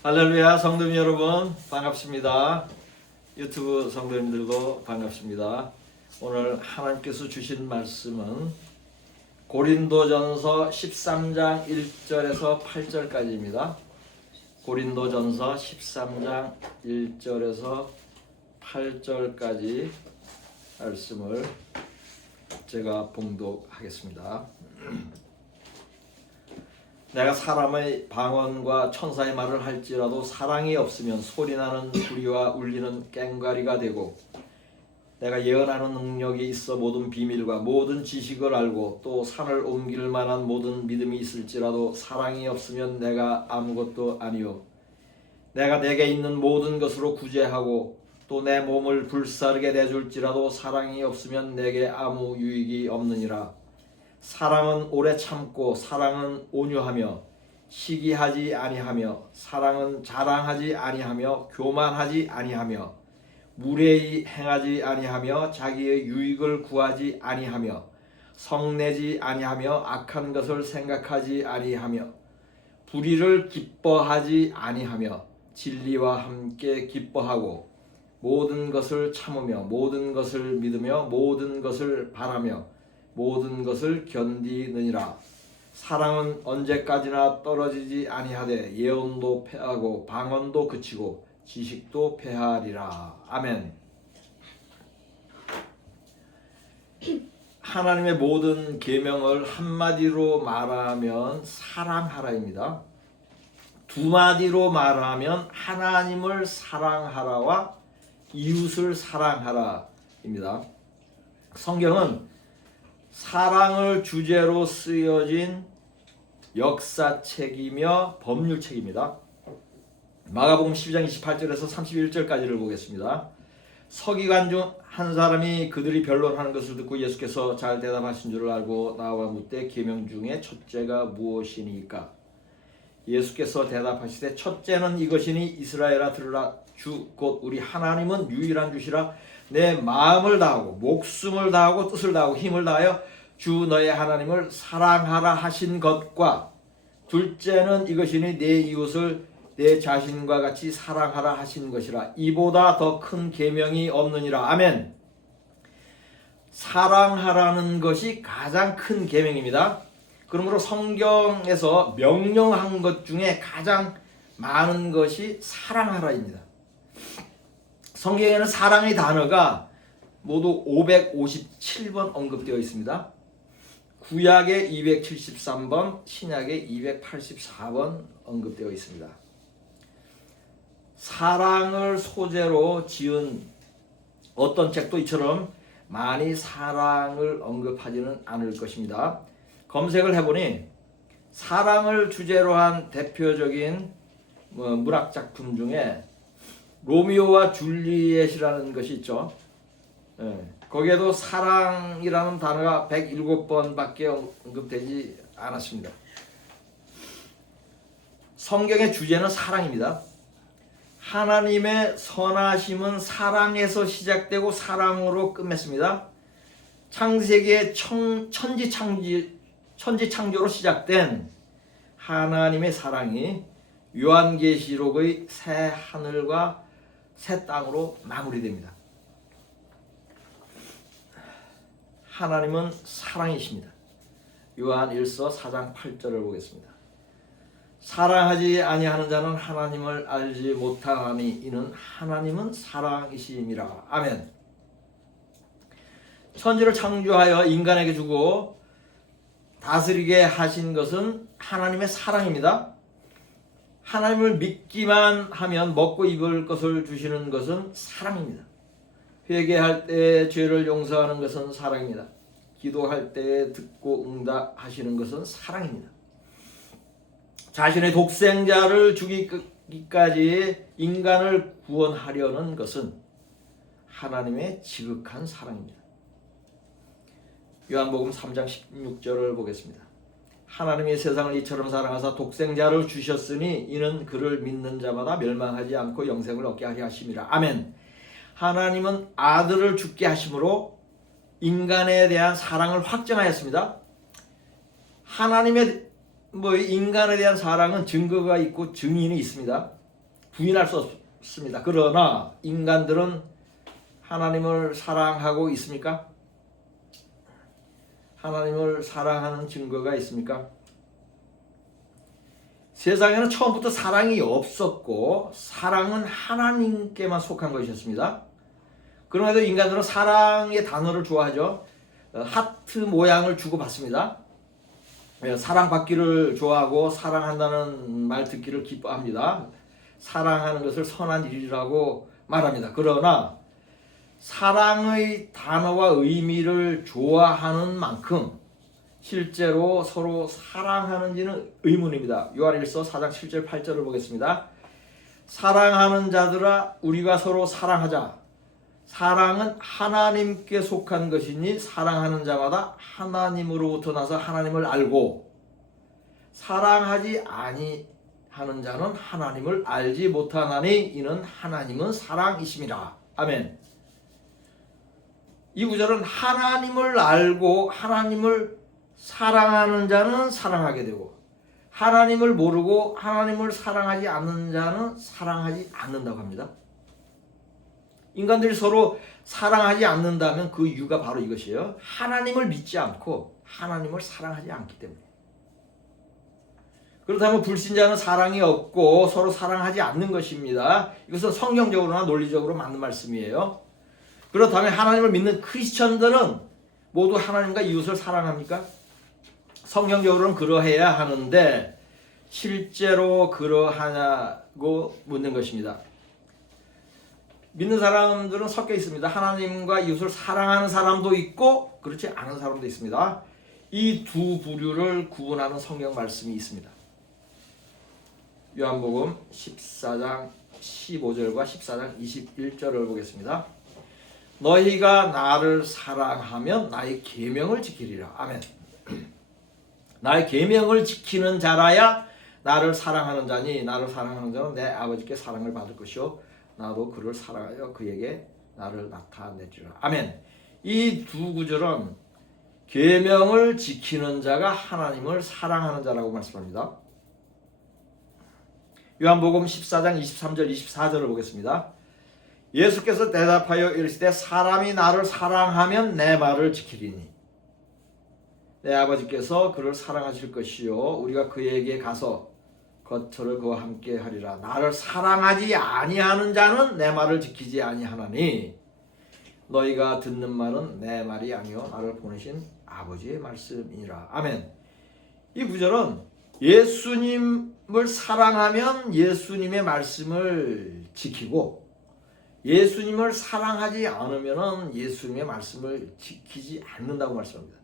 할렐루야, 성도님 여러분 반갑습니다. 유튜브 성도님들도 반갑습니다. 오늘 하나님께서 주신 말씀은 고린도전서 13장 1절에서 8절까지입니다. 고린도전서 13장 1절에서 8절까지 말씀을 제가 봉독하겠습니다. 내가 사람의 방언과 천사의 말을 할지라도 사랑이 없으면 소리나는 구리와 울리는 꽹과리가 되고, 내가 예언하는 능력이 있어 모든 비밀과 모든 지식을 알고 또 산을 옮길 만한 모든 믿음이 있을지라도 사랑이 없으면 내가 아무것도 아니요, 내가 내게 있는 모든 것으로 구제하고 또 내 몸을 불사르게 내줄지라도 사랑이 없으면 내게 아무 유익이 없느니라. 사랑은 오래 참고 사랑은 온유하며 시기하지 아니하며 사랑은 자랑하지 아니하며 교만하지 아니하며 무례히 행하지 아니하며 자기의 유익을 구하지 아니하며 성내지 아니하며 악한 것을 생각하지 아니하며 불의를 기뻐하지 아니하며 진리와 함께 기뻐하고 모든 것을 참으며 모든 것을 믿으며 모든 것을 바라며 모든 것을 견디느니라. 사랑은 언제까지나 떨어지지 아니하되 예언도 패하고 방언도 그치고 지식도 패하리라. 아멘. 하나님의 모든 계명을 한마디로 말하면 사랑하라입니다. 두 마디로 말하면 하나님을 사랑하라와 이웃을 사랑하라입니다. 성경은 사랑을 주제로 쓰여진 역사책이며 법률책입니다. 마가복음 12장 28절에서 31절까지를 보겠습니다. 서기관 중 한 사람이 그들이 변론하는 것을 듣고 예수께서 잘 대답하신 줄을 알고 나와 묻되 계명 중에 첫째가 무엇이니까? 예수께서 대답하시되 첫째는 이것이니 이스라엘아 들으라. 주 곧 우리 하나님은 유일한 주시라. 내 마음을 다하고 목숨을 다하고 뜻을 다하고 힘을 다하여 주 너의 하나님을 사랑하라 하신 것과, 둘째는 이것이니 내 이웃을 내 자신과 같이 사랑하라 하신 것이라. 이보다 더 큰 계명이 없느니라. 아멘. 사랑하라는 것이 가장 큰 계명입니다. 그러므로 성경에서 명령한 것 중에 가장 많은 것이 사랑하라입니다. 성경에는 사랑의 단어가 모두 557번 언급되어 있습니다. 구약에 273번, 신약에 284번 언급되어 있습니다. 사랑을 소재로 지은 어떤 책도 이처럼 많이 사랑을 언급하지는 않을 것입니다. 검색을 해보니 사랑을 주제로 한 대표적인 문학작품 중에 로미오와 줄리엣이라는 것이 있죠. 거기에도 사랑이라는 단어가 107번밖에 언급되지 않았습니다. 성경의 주제는 사랑입니다. 하나님의 선하심은 사랑에서 시작되고 사랑으로 끝맺습니다. 창세기의 천지창조로 시작된 하나님의 사랑이 요한계시록의 새 하늘과 새 땅으로 마무리됩니다. 하나님은 사랑이십니다. 요한 1서 4장 8절을 보겠습니다. 사랑하지 아니하는 자는 하나님을 알지 못하나니 이는 하나님은 사랑이심이라. 아멘. 천지를 창조하여 인간에게 주고 다스리게 하신 것은 하나님의 사랑입니다. 하나님을 믿기만 하면 먹고 입을 것을 주시는 것은 사랑입니다. 회개할 때 죄를 용서하는 것은 사랑입니다. 기도할 때 듣고 응답하시는 것은 사랑입니다. 자신의 독생자를 주기까지 인간을 구원하려는 것은 하나님의 지극한 사랑입니다. 요한복음 3장 16절을 보겠습니다. 하나님이 세상을 이처럼 사랑하사 독생자를 주셨으니 이는 그를 믿는 자마다 멸망하지 않고 영생을 얻게 하려 하심이라. 아멘. 하나님은 아들을 죽게 하심으로 인간에 대한 사랑을 확정하였습니다. 하나님의 인간에 대한 사랑은 증거가 있고 증인이 있습니다. 부인할 수 없습니다. 그러나 인간들은 하나님을 사랑하고 있습니까? 하나님을 사랑하는 증거가 있습니까? 세상에는 처음부터 사랑이 없었고 사랑은 하나님께만 속한 것이었습니다. 그럼에도 인간들은 사랑의 단어를 좋아하죠. 하트 모양을 주고받습니다. 사랑받기를 좋아하고 사랑한다는 말 듣기를 기뻐합니다. 사랑하는 것을 선한 일이라고 말합니다. 그러나 사랑의 단어와 의미를 좋아하는 만큼 실제로 서로 사랑하는지는 의문입니다. 요한일서 4장 7절 8절을 보겠습니다. 사랑하는 자들아 우리가 서로 사랑하자. 사랑은 하나님께 속한 것이니 사랑하는 자마다 하나님으로부터 나서 하나님을 알고 사랑하지 아니하는 자는 하나님을 알지 못하나니 이는 하나님은 사랑이심이라. 아멘. 이 구절은 하나님을 알고 하나님을 사랑하는 자는 사랑하게 되고 하나님을 모르고 하나님을 사랑하지 않는 자는 사랑하지 않는다고 합니다. 인간들이 서로 사랑하지 않는다면 그 이유가 바로 이것이에요. 하나님을 믿지 않고 하나님을 사랑하지 않기 때문에. 그렇다면 불신자는 사랑이 없고 서로 사랑하지 않는 것입니다. 이것은 성경적으로나 논리적으로 맞는 말씀이에요. 그렇다면 하나님을 믿는 크리스천들은 모두 하나님과 이웃을 사랑합니까? 성경적으로는 그러해야 하는데 실제로 그러하냐고 묻는 것입니다. 믿는 사람들은 섞여 있습니다. 하나님과 이웃을 사랑하는 사람도 있고 그렇지 않은 사람도 있습니다. 이 두 부류를 구분하는 성경 말씀이 있습니다. 요한복음 14장 15절과 14장 21절을 보겠습니다. 너희가 나를 사랑하면 나의 계명을 지키리라. 아멘. 나의 계명을 지키는 자라야 나를 사랑하는 자니 나를 사랑하는 자는 내 아버지께 사랑을 받을 것이요 나도 그를 사랑하여 그에게 나를 나타내주라. 아멘. 이 두 구절은 계명을 지키는 자가 하나님을 사랑하는 자라고 말씀합니다. 요한복음 14장 23절 24절을 보겠습니다. 예수께서 대답하여 이르시되 사람이 나를 사랑하면 내 말을 지키리니 내 아버지께서 그를 사랑하실 것이요 우리가 그에게 가서 겉터를 그와 함께 하리라. 나를 사랑하지 아니하는 자는 내 말을 지키지 아니하나니 너희가 듣는 말은 내 말이 아니요 나를 보내신 아버지의 말씀이니라. 아멘. 이 구절은 예수님을 사랑하면 예수님의 말씀을 지키고 예수님을 사랑하지 않으면 예수님의 말씀을 지키지 않는다고 말씀합니다.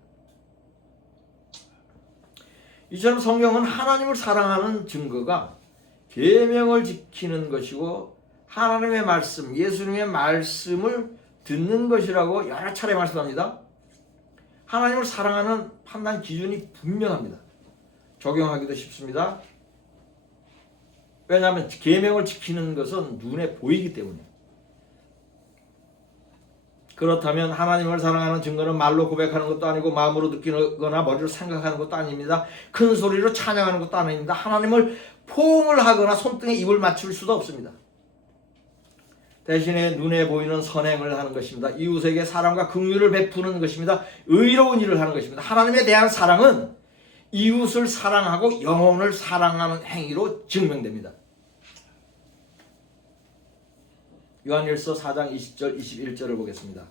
이처럼 성경은 하나님을 사랑하는 증거가 계명을 지키는 것이고 하나님의 말씀, 예수님의 말씀을 듣는 것이라고 여러 차례 말씀합니다. 하나님을 사랑하는 판단 기준이 분명합니다. 적용하기도 쉽습니다. 왜냐하면 계명을 지키는 것은 눈에 보이기 때문에. 그렇다면 하나님을 사랑하는 증거는 말로 고백하는 것도 아니고 마음으로 느끼거나 머리로 생각하는 것도 아닙니다. 큰 소리로 찬양하는 것도 아닙니다. 하나님을 포옹을 하거나 손등에 입을 맞출 수도 없습니다. 대신에 눈에 보이는 선행을 하는 것입니다. 이웃에게 사랑과 긍휼을 베푸는 것입니다. 의로운 일을 하는 것입니다. 하나님에 대한 사랑은 이웃을 사랑하고 영혼을 사랑하는 행위로 증명됩니다. 요한일서 4장 20절 21절을 보겠습니다.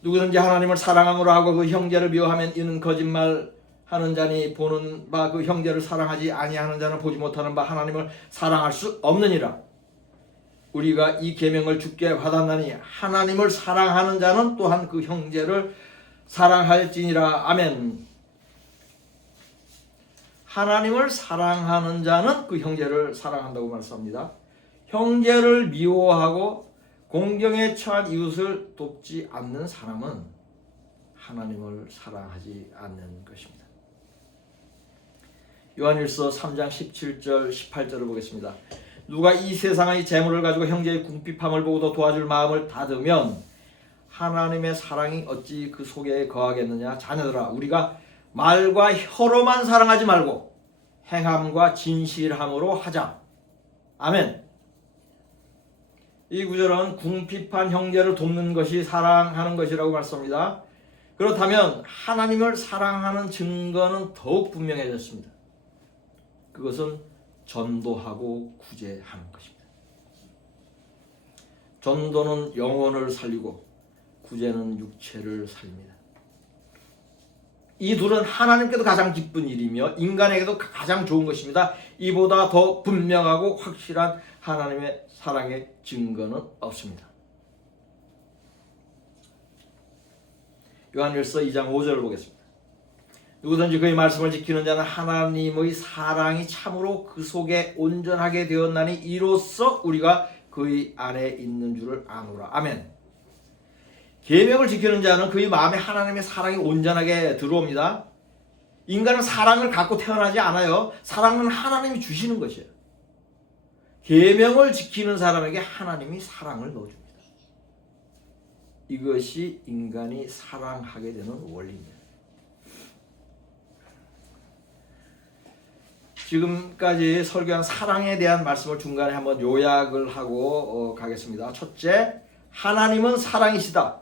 누구든지 하나님을 사랑함으로 하고 그 형제를 미워하면 이는 거짓말하는 자니 보는 바 그 형제를 사랑하지 아니하는 자는 보지 못하는 바 하나님을 사랑할 수 없느니라. 우리가 이 계명을 주께 받았나니 하나님을 사랑하는 자는 또한 그 형제를 사랑할지니라. 아멘. 하나님을 사랑하는 자는 그 형제를 사랑한다고 말씀합니다. 형제를 미워하고 공경에 처한 이웃을 돕지 않는 사람은 하나님을 사랑하지 않는 것입니다. 요한일서 3장 17절 18절을 보겠습니다. 누가 이 세상의 재물을 가지고 형제의 궁핍함을 보고도 도와줄 마음을 닫으면 하나님의 사랑이 어찌 그 속에 거하겠느냐. 자녀들아 우리가 말과 혀로만 사랑하지 말고 행함과 진실함으로 하자. 아멘. 이 구절은 궁핍한 형제를 돕는 것이 사랑하는 것이라고 말씀합니다. 그렇다면 하나님을 사랑하는 증거는 더욱 분명해졌습니다. 그것은 전도하고 구제하는 것입니다. 전도는 영혼을 살리고 구제는 육체를 살립니다. 이 둘은 하나님께도 가장 기쁜 일이며 인간에게도 가장 좋은 것입니다. 이보다 더 분명하고 확실한 하나님의 사랑의 증거는 없습니다. 요한일서 2장 5절을 보겠습니다. 누구든지 그의 말씀을 지키는 자는 하나님의 사랑이 참으로 그 속에 온전하게 되었나니 이로써 우리가 그의 안에 있는 줄을 아노라. 아멘. 계명을 지키는 자는 그의 마음에 하나님의 사랑이 온전하게 들어옵니다. 인간은 사랑을 갖고 태어나지 않아요. 사랑은 하나님이 주시는 것이에요. 계명을 지키는 사람에게 하나님이 사랑을 넣어줍니다. 이것이 인간이 사랑하게 되는 원리입니다. 지금까지 설교한 사랑에 대한 말씀을 중간에 한번 요약을 하고 가겠습니다. 첫째, 하나님은 사랑이시다.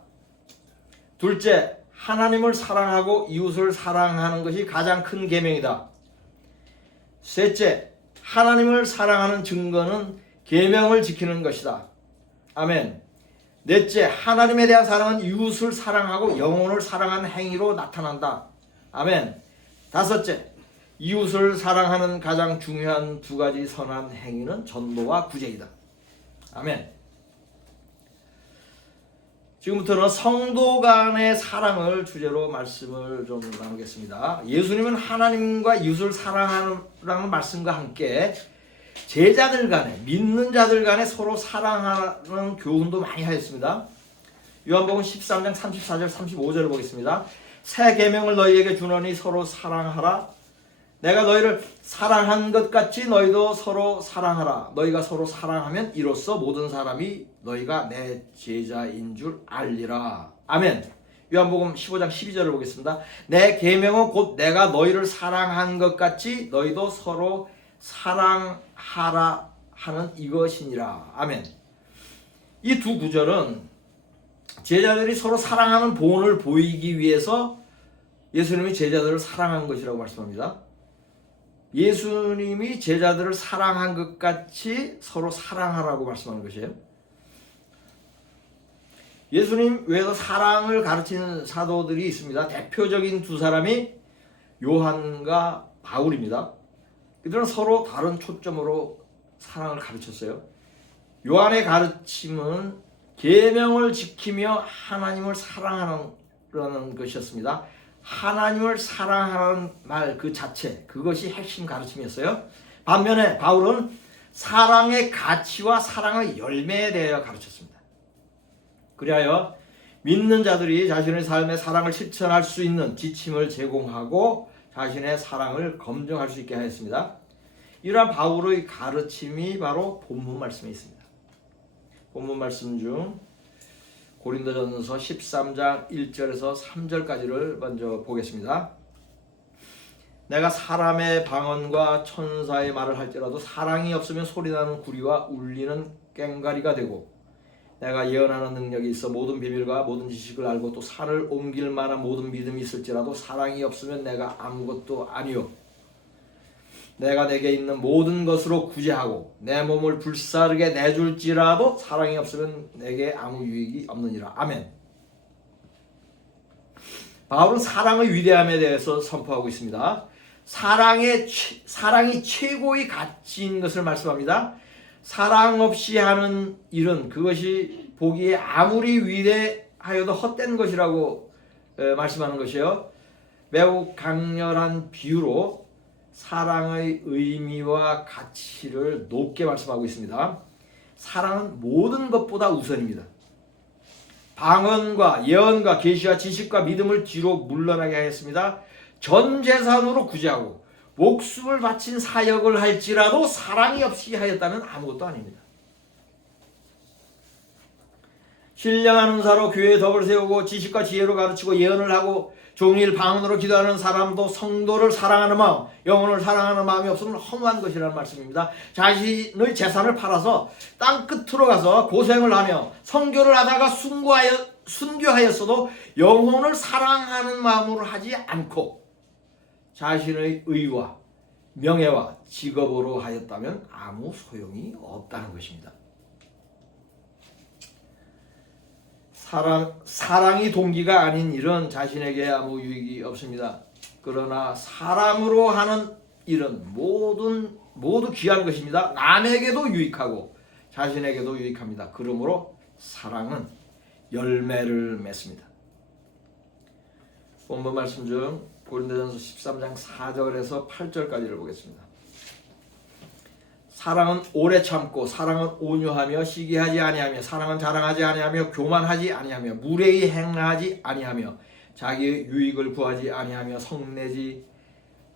둘째, 하나님을 사랑하고 이웃을 사랑하는 것이 가장 큰 계명이다. 셋째, 하나님을 사랑하는 증거는 계명을 지키는 것이다. 아멘. 넷째, 하나님에 대한 사랑은 이웃을 사랑하고 영혼을 사랑하는 행위로 나타난다. 아멘. 다섯째, 이웃을 사랑하는 가장 중요한 두 가지 선한 행위는 전도와 구제이다. 아멘. 지금부터는 성도 간의 사랑을 주제로 말씀을 좀 나누겠습니다. 예수님은 하나님과 이웃을 사랑하라는 말씀과 함께 제자들 간에, 믿는 자들 간에 서로 사랑하는 교훈도 많이 하였습니다. 요한복음 13장 34절 35절을 보겠습니다. 새 계명을 너희에게 주노니 서로 사랑하라. 내가 너희를 사랑한 것 같이 너희도 서로 사랑하라. 너희가 서로 사랑하면 이로써 모든 사람이 너희가 내 제자인 줄 알리라. 아멘. 요한복음 15장 12절을 보겠습니다. 내 계명은 곧 내가 너희를 사랑한 것 같이 너희도 서로 사랑하라 하는 이것이니라. 아멘. 이 두 구절은 제자들이 서로 사랑하는 본을 보이기 위해서 예수님이 제자들을 사랑한 것이라고 말씀합니다. 예수님이 제자들을 사랑한 것 같이 서로 사랑하라고 말씀하는 것이에요. 예수님 외에도 사랑을 가르치는 사도들이 있습니다. 대표적인 두 사람이 요한과 바울입니다. 그들은 서로 다른 초점으로 사랑을 가르쳤어요. 요한의 가르침은 계명을 지키며 하나님을 사랑하는 것이었습니다. 하나님을 사랑하는 말 그 자체, 그것이 핵심 가르침이었어요. 반면에 바울은 사랑의 가치와 사랑의 열매에 대하여 가르쳤습니다. 그리하여 믿는 자들이 자신의 삶에 사랑을 실천할 수 있는 지침을 제공하고 자신의 사랑을 검증할 수 있게 하였습니다. 이러한 바울의 가르침이 바로 본문 말씀에 있습니다. 본문 말씀 중 고린도전서 13장 1절에서 3절까지를 먼저 보겠습니다. 내가 사람의 방언과 천사의 말을 할지라도 사랑이 없으면 소리나는 구리와 울리는 꽹과리가 되고 내가 예언하는 능력이 있어 모든 비밀과 모든 지식을 알고 또 산을 옮길 만한 모든 믿음이 있을지라도 사랑이 없으면 내가 아무것도 아니요 내가 내게 있는 모든 것으로 구제하고 내 몸을 불사르게 내줄지라도 사랑이 없으면 내게 아무 유익이 없느니라. 아멘. 바울은 사랑의 위대함에 대해서 선포하고 있습니다. 사랑이 최고의 가치인 것을 말씀합니다. 사랑 없이 하는 일은 그것이 보기에 아무리 위대하여도 헛된 것이라고 말씀하는 것이요. 매우 강렬한 비유로 사랑의 의미와 가치를 높게 말씀하고 있습니다. 사랑은 모든 것보다 우선입니다. 방언과 예언과 계시와 지식과 믿음을 뒤로 물러나게 하였습니다. 전 재산으로 구제하고 목숨을 바친 사역을 할지라도 사랑이 없이 하였다면 아무것도 아닙니다. 신령한 은사로 교회의 덕을 세우고 지식과 지혜로 가르치고 예언을 하고 종일 방언으로 기도하는 사람도 성도를 사랑하는 마음, 영혼을 사랑하는 마음이 없으면 허무한 것이라는 말씀입니다. 자신의 재산을 팔아서 땅 끝으로 가서 고생을 하며 선교를 하다가 순교하였어도 영혼을 사랑하는 마음으로 하지 않고 자신의 의와 명예와 직업으로 하였다면 아무 소용이 없다는 것입니다. 사랑이 동기가 아닌 일은 자신에게 아무 유익이 없습니다. 그러나 사랑으로 하는 일은 모두 귀한 것입니다. 남에게도 유익하고 자신에게도 유익합니다. 그러므로 사랑은 열매를 맺습니다. 본문 말씀 중 고린도전서 13장 4절에서 8절까지를 보겠습니다. 사랑은 오래 참고 사랑은 온유하며 시기하지 아니하며 사랑은 자랑하지 아니하며 교만하지 아니하며 무례히 행하지 아니하며 자기의 유익을 구하지 아니하며 성내지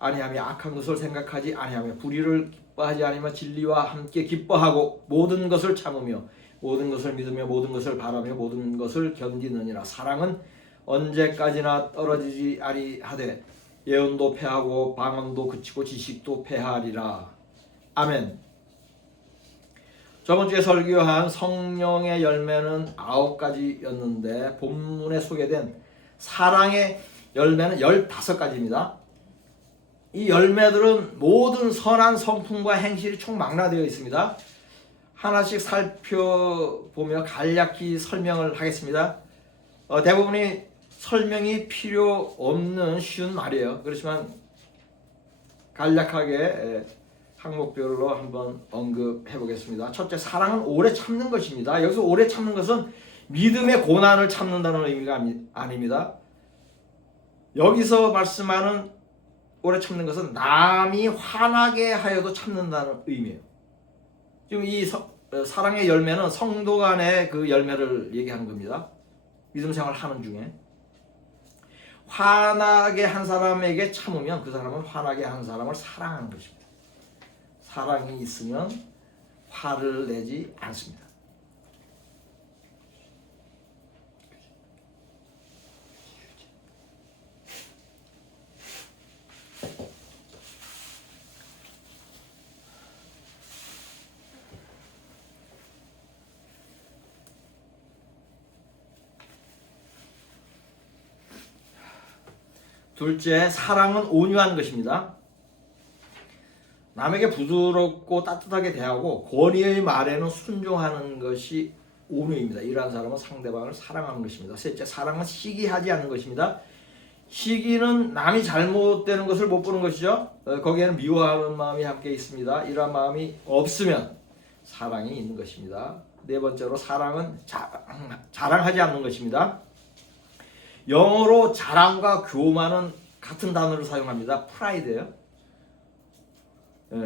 아니하며 악한 것을 생각하지 아니하며 불의를 기뻐하지 아니하며 진리와 함께 기뻐하고 모든 것을 참으며 모든 것을 믿으며 모든 것을 바라며 모든 것을 견디느니라. 사랑은 언제까지나 떨어지지 아니하되 예언도 패하고 방언도 그치고 지식도 패하리라. 아멘. 저번 주에 설교한 성령의 열매는 9가지였는데 본문에 소개된 사랑의 열매는 15가지입니다. 이 열매들은 모든 선한 성품과 행실이 총망라되어 있습니다. 하나씩 살펴보며 간략히 설명을 하겠습니다. 대부분이 설명이 필요 없는 쉬운 말이에요. 그렇지만 간략하게 항목별로 한번 언급해 보겠습니다. 첫째, 사랑은 오래 참는 것입니다. 여기서 오래 참는 것은 믿음의 고난을 참는다는 의미가 아닙니다. 여기서 말씀하는 오래 참는 것은 남이 화나게 하여도 참는다는 의미예요. 지금 이 사랑의 열매는 성도 간의 그 열매를 얘기하는 겁니다. 믿음 생활 하는 중에 화나게 한 사람에게 참으면 그 사람은 화나게 한 사람을 사랑하는 것입니다. 사랑이 있으면 화를 내지 않습니다. 둘째, 사랑은 온유한 것입니다. 남에게 부드럽고 따뜻하게 대하고 권위의 말에는 순종하는 것이 온유입니다. 이러한 사람은 상대방을 사랑하는 것입니다. 셋째, 사랑은 시기하지 않는 것입니다. 시기는 남이 잘못되는 것을 못 보는 것이죠. 거기에는 미워하는 마음이 함께 있습니다. 이러한 마음이 없으면 사랑이 있는 것입니다. 네 번째로, 사랑은 자랑하지 않는 것입니다. 영어로 자랑과 교만은 같은 단어를 사용합니다. 프라이드예요.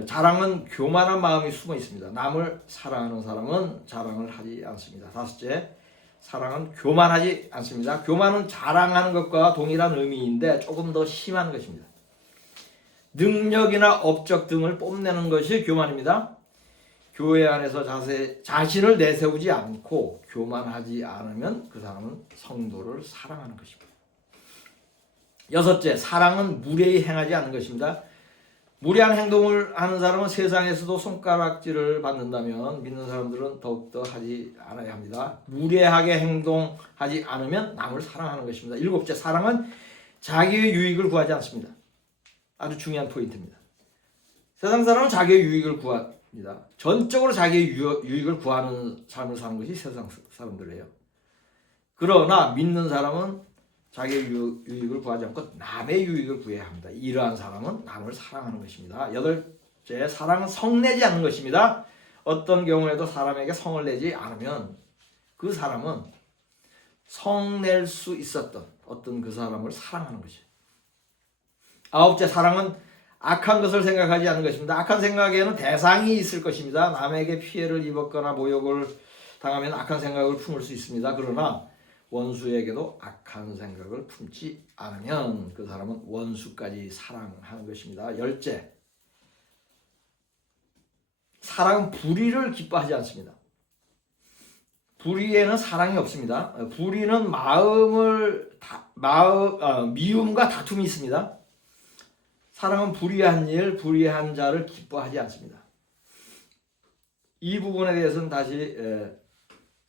자랑은 교만한 마음이 숨어 있습니다. 남을 사랑하는 사람은 자랑을 하지 않습니다. 다섯째, 사랑은 교만하지 않습니다. 교만은 자랑하는 것과 동일한 의미인데 조금 더 심한 것입니다. 능력이나 업적 등을 뽐내는 것이 교만입니다. 교회 안에서 자신을 내세우지 않고 교만하지 않으면 그 사람은 성도를 사랑하는 것입니다. 여섯째, 사랑은 무례히 행하지 않는 것입니다. 무례한 행동을 하는 사람은 세상에서도 손가락질을 받는다면 믿는 사람들은 더욱더 하지 않아야 합니다. 무례하게 행동하지 않으면 남을 사랑하는 것입니다. 일곱째, 사랑은 자기의 유익을 구하지 않습니다. 아주 중요한 포인트입니다. 세상 사람은 자기의 유익을 구합니다. 전적으로 자기의 유익을 구하는 삶을 사는 것이 세상 사람들이에요. 그러나 믿는 사람은 자기의 유익을 구하지 않고 남의 유익을 구해야 합니다. 이러한 사람은 남을 사랑하는 것입니다. 여덟째, 사랑은 성내지 않는 것입니다. 어떤 경우에도 사람에게 성을 내지 않으면 그 사람은 성낼 수 있었던 어떤 그 사람을 사랑하는 것이에요. 아홉째, 사랑은 악한 것을 생각하지 않는 것입니다. 악한 생각에는 대상이 있을 것입니다. 남에게 피해를 입었거나 모욕을 당하면 악한 생각을 품을 수 있습니다. 그러나 원수에게도 악한 생각을 품지 않으면 그 사람은 원수까지 사랑하는 것입니다. 열째, 사랑은 불의를 기뻐하지 않습니다. 불의에는 사랑이 없습니다. 불의는 미움과 다툼이 있습니다. 사랑은 불의한 일, 불의한 자를 기뻐하지 않습니다. 이 부분에 대해서는 다시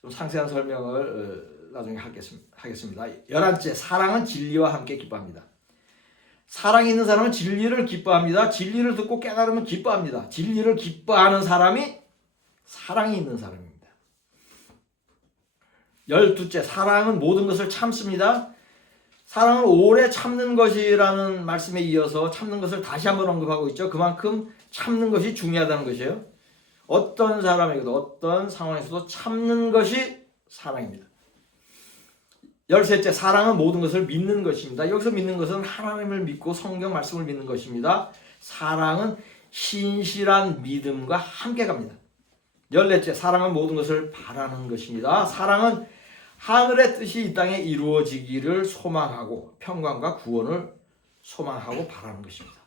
좀 상세한 설명을 나중에 하겠습니다. 11째, 사랑은 진리와 함께 기뻐합니다. 사랑이 있는 사람은 진리를 기뻐합니다. 진리를 듣고 깨달으면 기뻐합니다. 진리를 기뻐하는 사람이 사랑이 있는 사람입니다. 12째, 사랑은 모든 것을 참습니다. 사랑은 오래 참는 것이라는 말씀에 이어서 참는 것을 다시 한번 언급하고 있죠. 그만큼 참는 것이 중요하다는 것이에요. 어떤 사람에게도 어떤 상황에서도 참는 것이 사랑입니다. 13째, 사랑은 모든 것을 믿는 것입니다. 여기서 믿는 것은 하나님을 믿고 성경 말씀을 믿는 것입니다. 사랑은 신실한 믿음과 함께 갑니다. 14째, 사랑은 모든 것을 바라는 것입니다. 사랑은 하늘의 뜻이 이 땅에 이루어지기를 소망하고 평강과 구원을 소망하고 바라는 것입니다.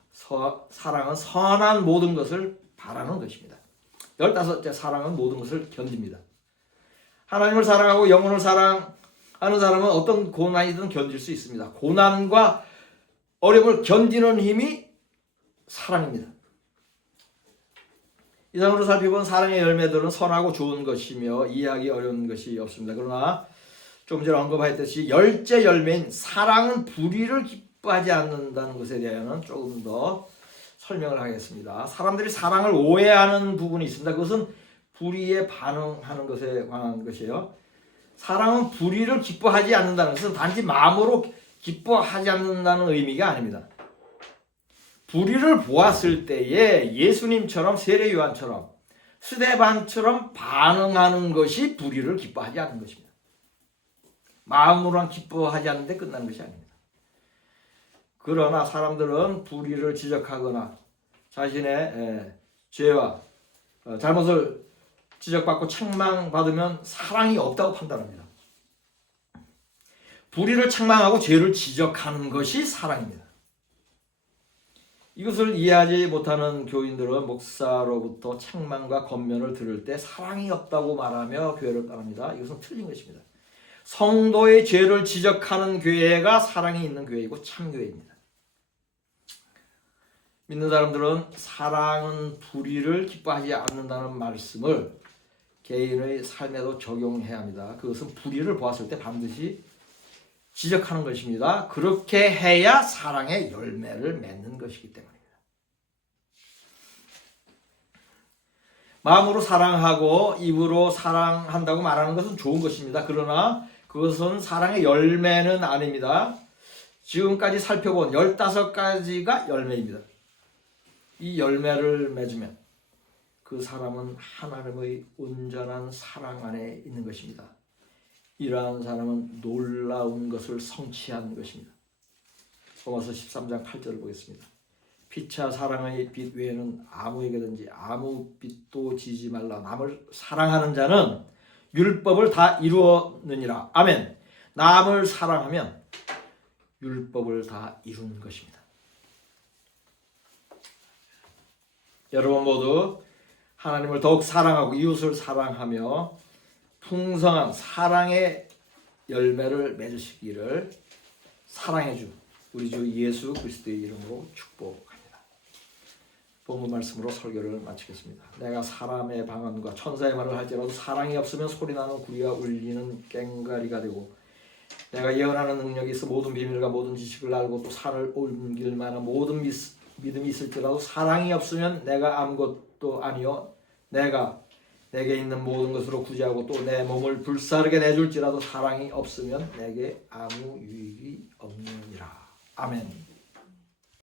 사랑은 선한 모든 것을 바라는 것입니다. 15째, 사랑은 모든 것을 견딥니다. 하나님을 사랑하고 영혼을 사랑하는 사람은 어떤 고난이든 견딜 수 있습니다. 고난과 어려움을 견디는 힘이 사랑입니다. 이상으로 살펴본 사랑의 열매들은 선하고 좋은 것이며 이해하기 어려운 것이 없습니다. 그러나 좀 전에 언급했듯이 열째 열매인 사랑은 불의를 기뻐하지 않는다는 것에 대해서는 조금 더 설명을 하겠습니다. 사람들이 사랑을 오해하는 부분이 있습니다. 그것은 불의에 반응하는 것에 관한 것이에요. 사랑은 불의를 기뻐하지 않는다는 것은 단지 마음으로 기뻐하지 않는다는 의미가 아닙니다. 불의를 보았을 때에 예수님처럼 세례 요한처럼 스데반처럼 반응하는 것이 불의를 기뻐하지 않는 것입니다. 마음으로만 기뻐하지 않는데 끝나는 것이 아닙니다. 그러나 사람들은 불의를 지적하거나 자신의 죄와 잘못을 지적받고 책망받으면 사랑이 없다고 판단합니다. 불의를 책망하고 죄를 지적하는 것이 사랑입니다. 이것을 이해하지 못하는 교인들은 목사로부터 책망과 권면을 들을 때 사랑이 없다고 말하며 교회를 떠납니다. 이것은 틀린 것입니다. 성도의 죄를 지적하는 교회가 사랑이 있는 교회이고 참교회입니다. 믿는 사람들은 사랑은 불의를 기뻐하지 않는다는 말씀을 개인의 삶에도 적용해야 합니다. 그것은 불의를 보았을 때 반드시 지적하는 것입니다. 그렇게 해야 사랑의 열매를 맺는 것이기 때문입니다. 마음으로 사랑하고 입으로 사랑한다고 말하는 것은 좋은 것입니다. 그러나 그것은 사랑의 열매는 아닙니다. 지금까지 살펴본 15가지가 열매입니다. 이 열매를 맺으면 그 사람은 하나님의 온전한 사랑 안에 있는 것입니다. 이러한 사람은 놀라운 것을 성취한 것입니다. 로마서 13장 8절을 보겠습니다. 피차 사랑의 빛 외에는 아무에게든지 아무 빛도 지지 말라. 남을 사랑하는 자는 율법을 다 이루었느니라. 아멘. 남을 사랑하면 율법을 다 이루는 것입니다. 여러분 모두 하나님을 더욱 사랑하고 이웃을 사랑하며 풍성한 사랑의 열매를 맺으시기를 사랑해 주 우리 주 예수 그리스도의 이름으로 축복합니다. 본문 말씀으로 설교를 마치겠습니다. 내가 사람의 방언과 천사의 말을 할지라도 사랑이 없으면 소리나는 구리와 울리는 꽹과리가 되고 내가 예언하는 능력이 있어 모든 비밀과 모든 지식을 알고 또 산을 옮길 만한 모든 믿음이 있을지라도 사랑이 없으면 내가 아무것도 아니요 내가 내게 있는 모든 것으로 구제하고 또 내 몸을 불사르게 내줄지라도 사랑이 없으면 내게 아무 유익이 없느니라. 아멘.